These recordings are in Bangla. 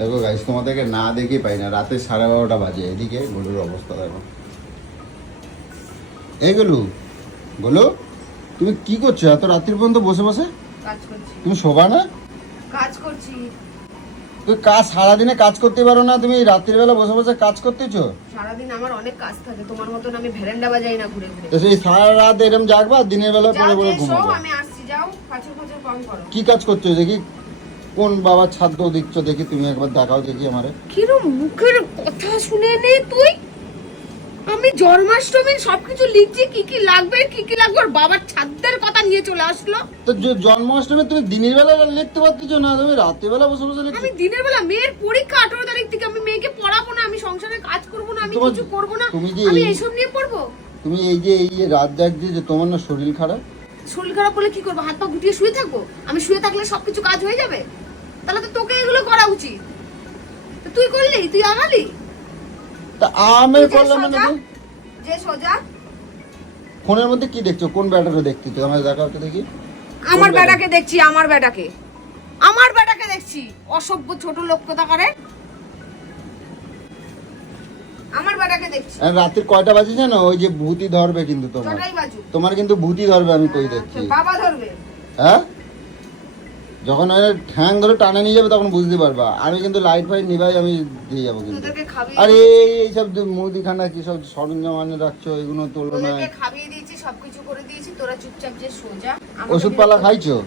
দেখো গাইস তোমাদেরকে না দেখে পাই না। রাতে সাড়ে বারোটা বাজে এদিকে গরুর অবস্থা দেখো। এই গলু গলু তুমি কি করছ? এত রাত্রির পর্যন্ত বসে বসে? কাজ করছি। তুমি শোভা না? কাজ করছি। তুমি কাজ সারাদিনে কাজ করতে পারো না তুমি রাত্রির বেলা বসে বসে কাজ করতেছো? সারাদিন আমার অনেক কাজ থাকে তোমার মতন আমি ভেরেন্ডা বাজাই না ঘুরে ঘুরে। তো সেই সারা রাত এরকম জাগবা দিনের বেলা পরে পরে ঘুমাবো। আমি আসছি যাও ফাচুর ফাচুর কম করো। কি কাজ করছ? দেখি। কোন বাবার ছাদ্য দিচ্ছ দেখি তুমি একবার দেখাও দেখি আমারে। কিরম মুখের কথা শুনে নে তুই? আমি জন্মাষ্টমীর সবকিছু লিখছি কি কি লাগবে কি কি লাগবে বাবার ছাদ্যের কথা নিয়ে চলে আসলো। তো জ- জন্মাষ্টমী তুমি দিনের বেলা লিখতে পারতেছো না? তুমি রাত্রিবেলা বসে বসে লিখছো। আমি দিনের বেলা মেয়ের পরীক্ষা আঠারো তারিখ থেকে আমি মেয়েকে পড়াবো না আমি সংসারে কাজ করব না আমি কিছু করব না আমি এসব নিয়ে পড়ব? তুমি এই যে এই যে রাত জাগছি যে তোমার না শরীর খারাপ? শরীর খারাপ হলে কি করব? হাত পা গুটিয়ে শুয়ে থাকব? আমি শুয়ে থাকলে সবকিছু কাজ হয়ে যাবে? তাহলে তো তোকে এগুলো করা উচিত। তুই করলি? তুই আমালি আমি যে করলাম মানে? যে সোজা। ফোনের মধ্যে কি দেখছ? কোন ব্যাটারে দেখতেছো আমার দেখাও দেখি। আমার বেটাকে দেখছি আমার বেটাকে আমার বেটাকে দেখছি। অসভ্য ছোট লোক কোথাকারে? আমার বেটাকে দেখছি। রাত্রির কয়টা বাজে জানো? ওই যে ভূতি ধরবে কিন্তু তোমার। তোমার কিন্তু ভূতি ধরবে আমি কই দেখছি। বাবা ধরবে। হ্যাঁ? যখন ওই ঠ্যাং ধরে টানে নিয়ে যাবে তখন বুঝতে পারবা। আমি কিন্তু লাইট ফাইট নিভাই আমি দিয়ে যাব কিন্তু। আরে এই এইসব যে মুদিখানা কি সব সরঞ্জাম আনে রাখছো এগুলো তোলো না। খাবিয়ে দিয়েছি সবকিছু করে দিয়েছি তোরা চুপচাপ যে সোজা। আমাকে ওষুধ পালা বিরক্ত- খাইছো?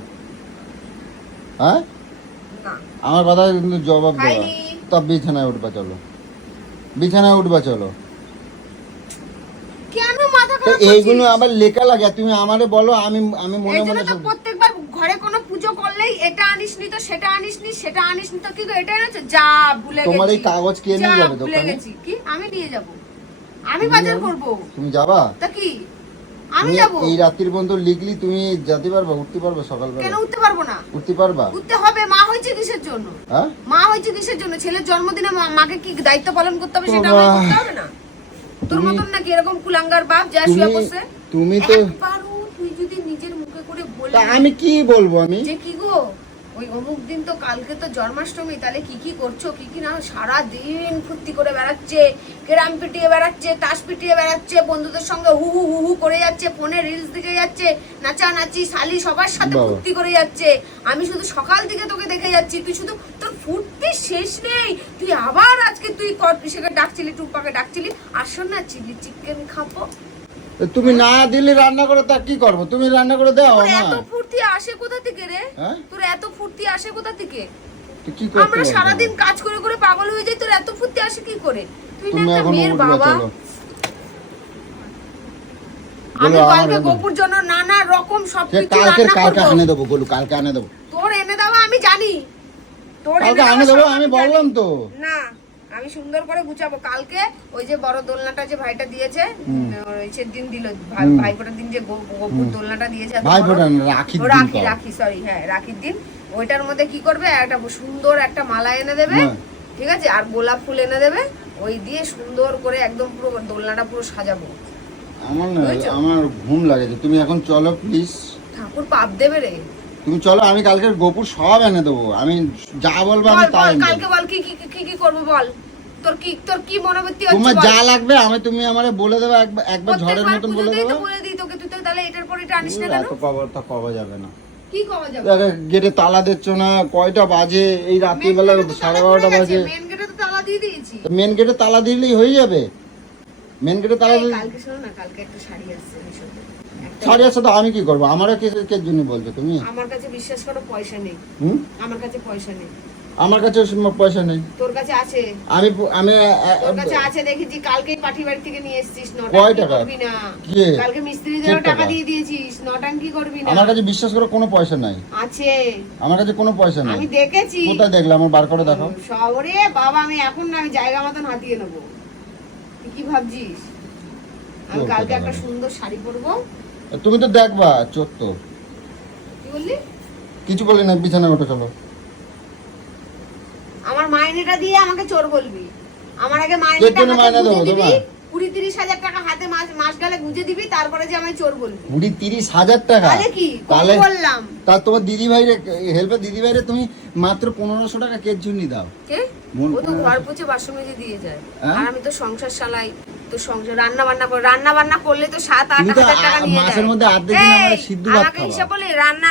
হ্যাঁ? আমার কথা কিন্তু জবাব দেওয়া। খাইনি। তব বিছানায় উঠবা চলো। বিছানায় উঠবা চলো। কেন মাথা খারাপ এইগুলো আবার লেখা লাগে তুমি আমারে বলো আমি আমি মনে মনে তো প্রত্যেকবার ঘরে কোনো পুজো করলেই এটা আনিস নি তো সেটা আনিস নি সেটা আনিস নি তো কি এটা এনেছো? যা ভুলে গেছি তোমার এই কাগজ কে নিয়ে যাবে দোকানে? কি? আমি নিয়ে যাব। আমি বাজার? করব। তুমি যাবা? তা কি? আমি যাব। এই রাত্রির পর্যন্ত লিখলি তুমি যেতে পারবা উঠতে পারবা কেন উঠতে পারব না? উঠতে পারবা? উঠতে হবে মা হয়েছে কিসের জন্য? হ্যাঁ? মা হয়েছে কিসের জন্য? ছেলের জন্মদিনে মাকে কি দায়িত্ব পালন করতে হবে সেটা আমাকে করতে হবে না? তোর মতন নাকি এরকম কুলাঙ্গার বাপ যা শুয়ে বসে তুমি তো তুই যদি নিজের মুখে করে বলি আমি কি বলব আমি? যে কি গো? ওই অমুক দিন তো কালকে তো জন্মাষ্টমী তাহলে কি কি করছ? কি কি না সারা দিন ফুর্তি করে বেড়াচ্ছে? কেরাম পিটিয়ে বেড়াচ্ছে তাস পিটিয়ে বেড়াচ্ছে বন্ধুদের সঙ্গে হু হু হু হু করে যাচ্ছে ফোনে রিলস দিকে যাচ্ছে নাচা নাচি শালি সবার সাথে ফুর্তি করে যাচ্ছে। আমি শুধু সকাল থেকে তোকে দেখে যাচ্ছি তুই শুধু তোর ফুর্তি শেষ নেই। তুই আবার আজকে তুই কর সেখানে ডাকছিলি টুপাকে ডাকছিলি? আসো না চিলি চিকেন খাব। তুমি না দিলে রান্না করে তা কি করব? তুমি রান্না করে দাও না এত ফুর্তি আসে কোথা থেকে রে? হ্যাঁ? তোর এত ফুর্তি আসে কোথা থেকে? আমরা? সারাদিন কাজ করে করে পাগল হয়ে যাই তোর এত ফুর্তি আসে কি করে? তুমি এখন বাবা। আমি কালকে গোপুর জন্য নানা রকম সব কিছু কালকে কালকে আনে দেবো গোলু কালকে আনে দেবো। তোর এনে দেওয়া আমি জানি। তোর কালকে আনে দেবো আমি বললাম তো। না আমি সুন্দর করে গুছাবো। কালকে ওই যে বড় দোলনাটা যে ভাইটা দিয়েছে দিন দিল ভাইফোঁটার দিন যে গোপুর দোলনাটা দিয়েছে রাখি রাখি সরি হ্যাঁ রাখির দিন। ওইটার মধ্যে কি করবে? একটা সুন্দর একটা মালা এনে দেবে হ্যাঁ। ঠিক আছে? আর গোলাপ ফুল এনে দেবে। ওই দিয়ে সুন্দর করে একদম পুরো দোলনাটা পুরো সাজাবো। আমার না আমার ঘুম লাগেছে তুমি এখন চলো প্লিজ ঠাকুর পাপ দেবে রে। তুমি চলো আমি কালকে গোপুর সব এনে দেবো। আমি যা বলব আমি তাই কালকে বল কি কি কি কি করব বল? তোর কি তোর কি মনোবৃত্তি হচ্ছে তোমার যা লাগবে আমি তুমি আমারে বলে দেবে একবার একবার ঝড়ের মতন বলে দেবে তো বলে দিই তোকে তুই তো তাহলে এটার পর এটা আনিস না কেন? কবার তা কবা যাবে না। কি কমা যাবে? গেটে তালা দিচ্ছ না কয়টা বাজে এই রাত্রিবেলা সাড়ে বারোটা বাজে। মেন তো দিয়ে দিয়েছি। মেন গেটে তালা দিলেই হয়ে যাবে। মেন গেটে তালা দিলে কালকে শোনো না কালকে একটা শাড়ি আসছে শাড়ি আসছে তো আমি কি করব? আমারও কিসের জন্য বলছো তুমি? আমার কাছে বিশ্বাস করো পয়সা নেই। আমার কাছে পয়সা নেই। আমার কাছে পয়সা নেই। তোর কাছে আছে? আমি আমি তোর কাছে আছে দেখেছি কালকে পাঠি বাড়ি থেকে নিয়ে এসেছিস কয় নটাঙ্কি টাকা? করবি না? কে? কালকে মিস্ত্রিদের কে টাকা টাকা? দিয়ে দিয়েছিস নটাঙ্কি করবি না? আমার কাছে বিশ্বাস করে কোনো পয়সা নাই। আছে। আমার কাছে কোনো পয়সা নাই। আমি দেখেছি। কোথায় দেখলাম? আমার বার করে দেখো শহরে? বাবা আমি এখন না আমি জায়গা মতন হাতিয়ে নেব। তুই কি ভাবছিস? আমি কালকে একটা সুন্দর শাড়ি পরবো। তুমি তো দেখবা চোখ তো। কি বললি? কিছু বলি না বিছানায় ওঠো চলো। আমার মাইনেটা দিয়ে আমাকে চোর বলবি। আমার আগে মাইনেটা মাইনে দেবো তোমার? কুড়ি তিরিশ হাজার টাকা হাতে মাস মাস গেলে গুঁজে দিবি তারপরে যে আমায় চোর বলবি। কুড়ি তিরিশ হাজার টাকা? তাহলে কি? তাহলে বললাম? তোমার দিদি ভাইরে হেল্পের দিদি ভাইরে তুমি মাত্র পনেরোশো টাকা কের জন্য দাও। কে? ও তো ঘর। পুছে বাসন মেজে দিয়ে যায়? আর আমি তো সংসার চালাই তো সংসার রান্না বান্না করে রান্না বান্না করলে তো সাত আট হাজার টাকা নিয়ে মাসের যায়। মধ্যে অর্ধেক দিন আমাদের এই, সিদ্ধ ভাত আমাকে হিসাব বলি রান্না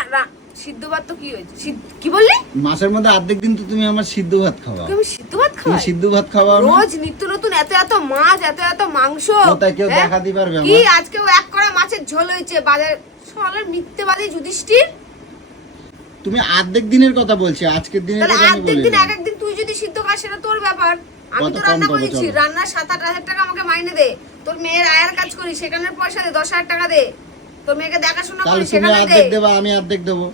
সিদ্ধ ভাত তো কি হয়েছে? কি বললি? মাসের মধ্যে অর্ধেক দিন তো তুমি আমার সিদ্ধ ভাত খাওয়া আমি সিদ্ধ ভাত তুমি সিদ্ধ ভাত খাওয়া রোজ নিত্য নতুন এত এত মাছ এত এত মাংস। কোথায় কেউ হ্যাঁ? পারবে কি? আজকেও এক কড়া মাছের ঝোল হয়েছে? বাজার মিথ্যেবাদী যুধিষ্ঠির। তুমি অর্ধেক দিনের কথা বলছি আজকের দিনের কথা আমি অর্ধেক দিন। এক একদিন তুই যদি সিদ্ধ খাস সেটা তোর ব্যাপার। আমি তো রান্না করেছি। চলো। রান্নার সাত আট হাজার টাকা আমাকে মাইনে দে। তোর মেয়ের আয়ের কাজ করি সেখানের পয়সা দে দশ হাজার টাকা দে। তোর মেয়েকে দেখাশোনা করি সেখানে দে। আমি অর্ধেক দেবো।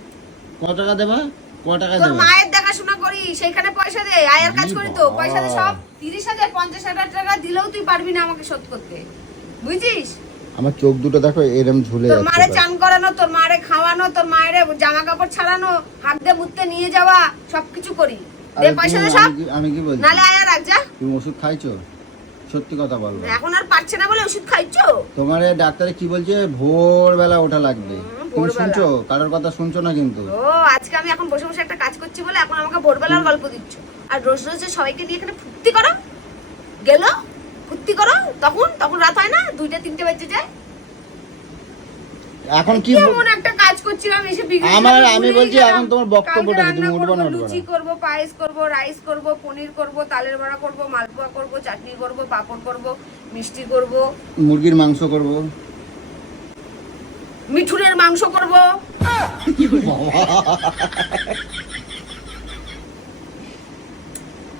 ক টাকা দেবা? ক টাকা দেবা? মায়ের দেখাশোনা করি সেইখানে পয়সা দে আয়ের কাজ করি তো পয়সা দে সব। তিরিশ হাজার পঞ্চাশ হাজার টাকা দিলেও তুই পারবি না আমাকে শোধ করতে। বুঝছিস? আমার চোখ দুটো দেখো এরম ঝুলে তোর মারে চান করানো তোর মারে খাওয়ানো তোর মায়ের জামা কাপড় ছাড়ানো হাত দিয়ে মুততে নিয়ে যাওয়া সবকিছু করি। দে পয়সা দে সব। আমি কি- বলছি? নালে আয়া রাখ যা। তুমি ওষুধ খাইছো? সত্যি কথা বলব। এখন আর পারছে না বলে ওষুধ খাইছো? তোমার ডাক্তারে কি বলছে? ভোরবেলা ওঠা লাগবে। তুমি শুনছো? কারোর কথা শুনছো না কিন্তু। ও আজকে আমি এখন বসে বসে একটা কাজ করছি বলে এখন আমাকে ভোরবেলার গল্প দিচ্ছ। আর রোজ রোজ সবাইকে নিয়ে এখানে ফুর্তি করো গেল ফুর্তি করো তখন তখন রাত হয় না? দুইটা তিনটে বেজে যায়। এখন কি কেমন একটা কাজ করছিলাম এসে আমার- আমি বলছি এখন তোমার বক্তব্যটা কালকে কি? তুমি উঠবা না উঠবা লুচি করব পায়েস করব রাইস করব পনির করব তালের বড়া করব মালপোয়া করব চাটনি করব পাপড় করব মিষ্টি করব। মুরগির মাংস করব। মিঠুনের মাংস করব।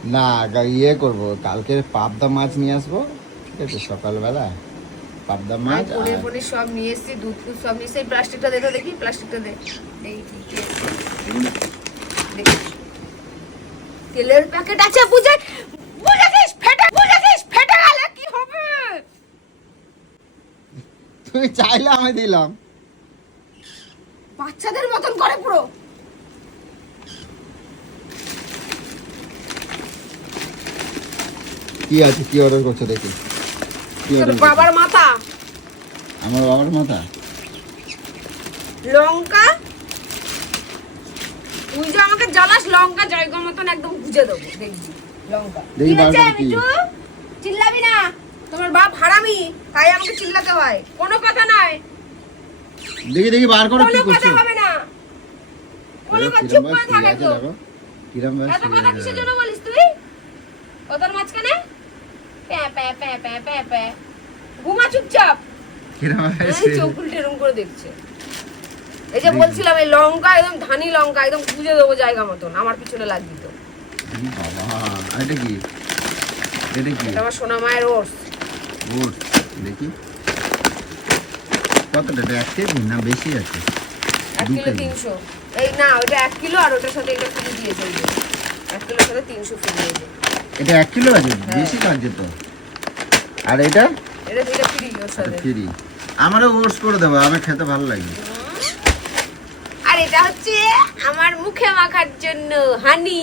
না ইয়ে করব। কালকে পাবদা মাছ নিয়ে আসব। ঠিক আছে সকালবেলা পাবদা মাছ পনির আর- পনির সব নিয়ে এসেছি দুধ ফুধ সব নিয়ে এসেছি। প্লাস্টিকটা দে তো দেখি প্লাস্টিকটা দে। এই? তেলের প্যাকেট আছে বুঝে বুঝেছিস ফেটে বুঝেছিস ফেটে গেলে কি হবে? তুমি চাইলে আমি দিলাম। বাচ্চাদের মতন করে পুরো। কি আছে? কি অর্ডার করছ দেখি। কি অর্ডার বাবার মাথা। আমার বাবার মাথা? লঙ্কা? তুই যে আমাকে জ্বালাস লঙ্কা জায়গা মতন একদম বুঝে দেবো। দেখবি লঙ্কা। দেখি বারবার কি? চিল্লাবি না। তোমার বাপ হারামি তাই আমাকে চিল্লাতে হয়। কোনো কথা নয়। দেখি দেখি বার করো কি করছ? কিরম শুয়ে আছে দেখো। কিরম শুয়ে আছে কিসের জন্য বলিস তুই? কথার মাঝখানে? প্যা প্যা প্যা প্যা প্যা প্যা ঘুমা চুপচাপ। কিরম চোখ উল্টে এরম করে দেখছে। এই যে বলছিলাম এই লঙ্কা একদম ধানি লঙ্কা একদম বুঝে দেবো জায়গা মতন। আমার পিছনে লাগিয়ে তো। এটা কি? এটা কি? এটা আমার সোনা মায়ের ওর্স ওট দেখি। কতটা? এক কেজি না বেশি আছে? এক কিলো তিনশো। এই না ওটা এক কিলো আর ওটার সাথে এটা ফ্রি দিয়েছে এক কিলোর সাথে তিনশো ফ্রি দিয়েছে এটা এক কিলো আছে। বেশি লাগছে তো। আর এটা? এটা এটা ফ্রি ওর সাথে। ফ্রি। আমারও ওটস করে দেবো আমার খেতে ভালো লাগে। আর এটা হচ্ছে আমার মুখে মাখার জন্য হানি।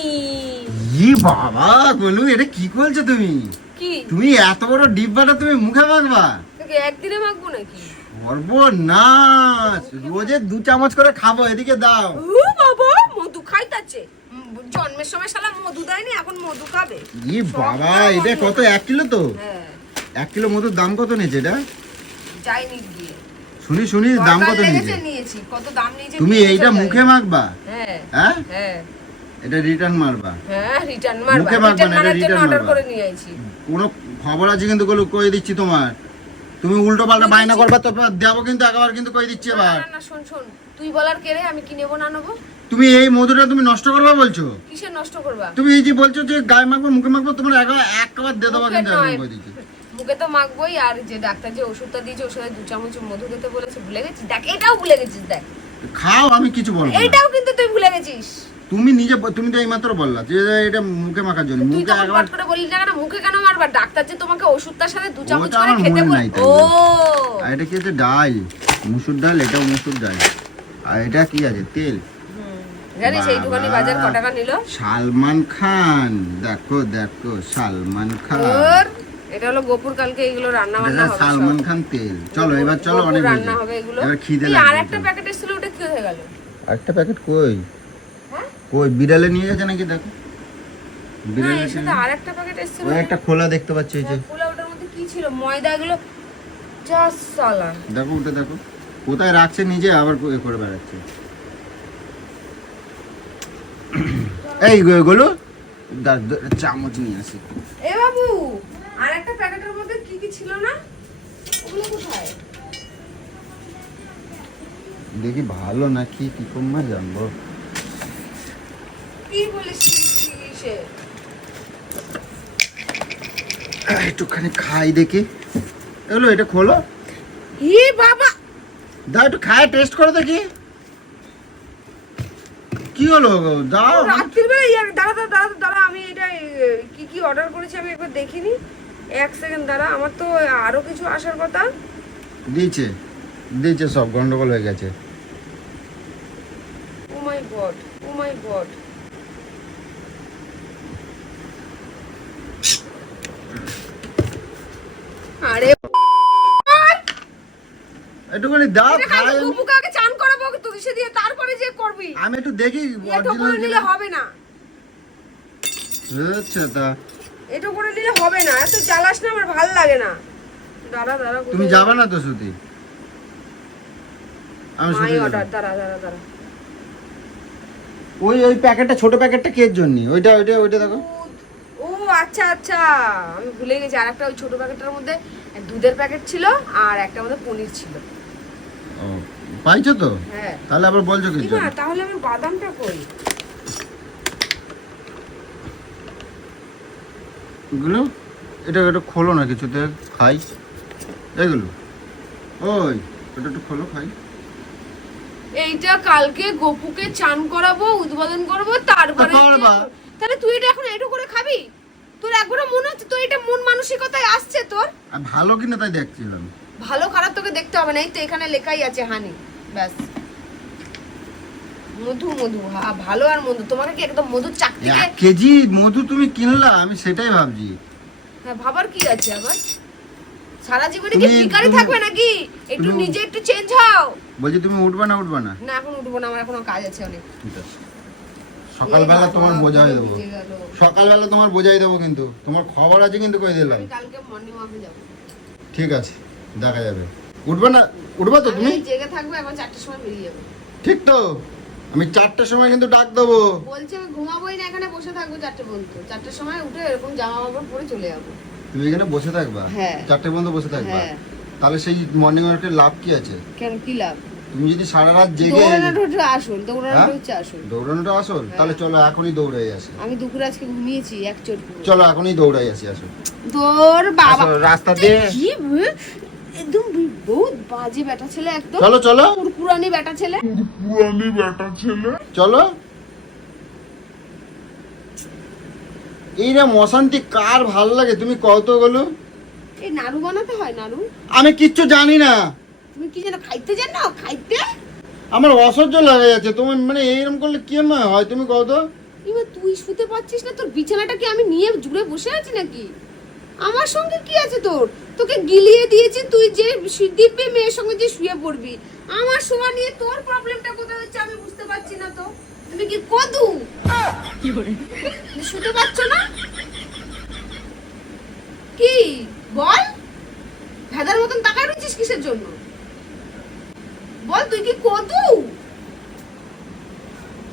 ই বাবা গোলু এটা কি করছ তুমি? কি? তুমি এত বড় ডিব্বাটা তুমি মুখে মাখবা? তোকে একদিনে মাখবো নাকি? সর্বনাশ। রোজে দু চামচ করে খাব এদিকে দাও। ও বাবা মধু খাইতাছে। জন্মের সময় শালা মধু দেয়নি এখন মধু খাবে। ই বাবা এটা কত এক কিলো তো? হ্যাঁ। এক কিলো মধুর দাম কত নিয়েছে এটা? যাইনি গিয়ে। শুনি শুনি দাম কত নিয়েছে? কত দাম নিয়েছে তুমি এইটা মুখে মাখবা? হ্যাঁ হ্যাঁ? হ্যাঁ। এটা রিটার্ন মারবা? হ্যাঁ রিটার্ন মারবা। মুখে মাখবা রিটার্ন না, এটা অর্ডার মারবা। করে নিয়ে আইছি। কোনো খবর আছে কিন্তু কই দিচ্ছি তোমার। তুমি উল্টো পাল্টা বায়না করবা তো দেবো কিন্তু একবার কিন্তু কই দিচ্ছি এবার। না শোন শোন। তুই বলার কে রে? আমি কি নেব না নেব? তুমি এই মধুটা তুমি নষ্ট করবা বলছো? কিসে নষ্ট করবা? তুমি এই যে বলছো যে গায়ে মাখবো মুখে মাখবো তোমার একবার এক খাবার দিয়ে দেবো কিন্তু। একদম কই দিচ্ছি? মুখে তো মাখবই আর যে ডাক্তার যে ওষুধটা দিয়েছে ওষুধে দু চামচ মধু খেতে বলেছে ভুলে গেছিস? দেখ এটাও ভুলে গেছিস দেখ। খাও আমি কিছু বলব এটাও কিন্তু তুই ভুলে গেছিস। তুমি নিজে তুমি তো এইমাত্র বললা যে এটা মুখে মাখার জন্য। মুখে একবার করে বললি না কেন মুখে কেন মারবা? ডাক্তার যে তোমাকে ওষুধটার সাথে দু চামচ করে খেতে বল ও। আর এটা কি হচ্ছে ডাল? মুসুর ডাল এটাও মুসুর ডাল। আর এটা কি আছে? তেল। জানিস এইটুখানি বাবা। বাজার ক টাকা নিল সালমান খান। দেখো দেখো সালমান খান। এটা হলো গোপুর কালকে এগুলো রান্না বান্না হবে সালমান খান তেল। চলো এবার চলো অনেক রান্না হবে এগুলো। এবার খিদে আর একটা প্যাকেট এসেছিল ওটা কি হয়ে গেল? একটা প্যাকেট কই? কই বিড়ালে নিয়ে গেছে নাকি দেখো? না এর সাথে আর প্যাকেট এসেছিল। ওই একটা খোলা দেখতে পাচ্ছি এই যে। খোলা ওটার মধ্যে কি ছিল? ময়দা এগুলো যা সালা। দেখো ওটা দেখো। কোথায় রাখছে নিজে আবার এ করে বেড়াচ্ছে। এই গো- এগুলো দা- দা- চামচ নিয়ে আসি। এ বাবু আর একটা প্যাকেটের মধ্যে কি কি ছিল না? ওগুলো কোথায়? দেখি ভালো নাকি কি কমা জানব। কি বলিস একটুখানি খাই দেখি। এগুলো এটা খোলো। হি বাবা! দাও একটু খায় টেস্ট করো দেখি। কি হলো? দাও। রাত্রির বেলা ইয়ার দাঁড়া দাঁড়া দাঁড়া দাঁড়া আমি এটা কি কি অর্ডার করেছি আমি একবার দেখিনি। এক সেকেন্ড দাঁড়া আমার তো আরও কিছু আসার কথা। দিয়েছে। দিয়েছে সব গন্ডগোল হয়ে গেছে। ও মাই গড ও মাই গড আরে একটুখানি দাও খাই চান করাবো দিয়ে তারপরে যে করবি। আমি একটু দেখি করে নিলে হবে না। আচ্ছা তা। এটো করে নিলে হবে না এত জ্বালাস না আমার ভালো লাগে না। দাঁড়া দাঁড়া তুমি যাবে না তো সুতি আমি সুতি অর্ডার দাঁড়া দাঁড়া দাঁড়া। ওই ওই প্যাকেটটা ছোট প্যাকেটটা কের জন্য? ওইটা ওইটা ওইটা দেখো। ও আচ্ছা আচ্ছা। আমি ভুলে গেছি আর একটা ওই ছোট প্যাকেটটার মধ্যে দুধের প্যাকেট ছিল আর একটা মধ্যে পনির ছিল। পাইছো তো? হ্যাঁ। তাহলে আবার বলছো কি তাহলে আমি বাদামটা কই এগুলো? এটা এটা খোলো না কিছুতে খাই। এগুলো? ওই ওটা একটু খোলো খাই। এইটা কালকে গোপুকে চান করাবো উদ্বোধন করব তারপরে তাহলে তুই এটা এখন এটু করে খাবি? তোর একবারও মনে হচ্ছে তোর এটা মন মানসিকতায় আসছে তোর? ভালো কিনা তাই দেখছিলাম। ভালো খারাপ তোকে দেখতে হবে না এই তো এখানে লেখাই আছে হানি। ব্যাস। মধু মধু ভালো আর মধু। তোমাকে কি একদম এক কেজি মধু তুমি কিনলা আমি সেটাই ভাবছি। হ্যাঁ ভাবার কি আছে আবার? সারা জীবনে কি ভিখারি থাকবে নাকি? একটু নিজে একটু চেঞ্জ হও। বলছি তুমি উঠবা না উঠবা না? না এখন উঠবো না আমার এখনও কাজ আছে অনেক। সকালবেলা তোমার বোঝাই দেবো। সকালবেলা তোমার বোঝাই দেবো কিন্তু। তোমার খবর আছে কিন্তু কই দিলাম। কালকে মর্নিং ওয়াকে যাব। ঠিক আছে দেখা যাবে। উঠবা না উঠবা তো তুমি? জেগে থাকব এখন চারটের সময় বেরিয়ে যাব। ঠিক তো আমি চারটের সময় কিন্তু ডাক দেবো। বলছে আমি ঘুমাবোই না এখানে বসে থাকব চারটে পর্যন্ত। চারটের সময় উঠে এরকম জামা কাপড় পরে চলে যাব। তুমি এখানে বসে থাকবা? হ্যাঁ। চারটে পর্যন্ত বসে থাকবা? হ্যাঁ। তাহলে সেই মর্নিং ওয়ার্কের লাভ কি আছে? কেন কি লাভ? তুমি যদি সারা রাত জেগে দৌড়ানোটা আসল দৌড়ানোটা? হচ্ছে আসল। দৌড়ানোটা আসল? হ্যাঁ। তাহলে চলো এখনই দৌড়াই আসি। আমি দুপুরে আজকে ঘুমিয়েছি এক চোট চলো এখনই দৌড়াই আসি আসো। তোর বাবা। রাস্তা দিয়ে। কি বে? একদম বহুত বাজে বেটা ছেলে একদম চলো চলো। কুরকুরানি বেটা ছেলে। চলো। এই রে মশান্তি কার ভালো লাগে? তুমি কত গেলো। এই নাড়ু বানাতে হয় নাড়ু? আমি কিচ্ছু জানি না। তুমি কি যেন খাইতে জানো খাইতে? আমার অসহ্য লাগে যাচ্ছে। তোমার মানে এইরকম করলে কি হয়? তুমি কত এবার তুই শুতে পারছিস না? তোর বিছানাটা কি আমি নিয়ে জুড়ে বসে আছি নাকি? আমার সঙ্গে কি আছে তোর? তোকে গিলিয়ে দিয়েছি তুই যে দিব্যি মেয়ের সঙ্গে যে শুয়ে পড়বি। আমার শোয়া নিয়ে তোর প্রবলেমটা কোথায় হচ্ছে আমি বুঝতে পারছি না তো। তুমি কি কদু? তুমি শুতে পারছ না? কি? বল। ভেদার মতন তাকায় রয়েছিস কিসের জন্য? বল তুই কি কদু?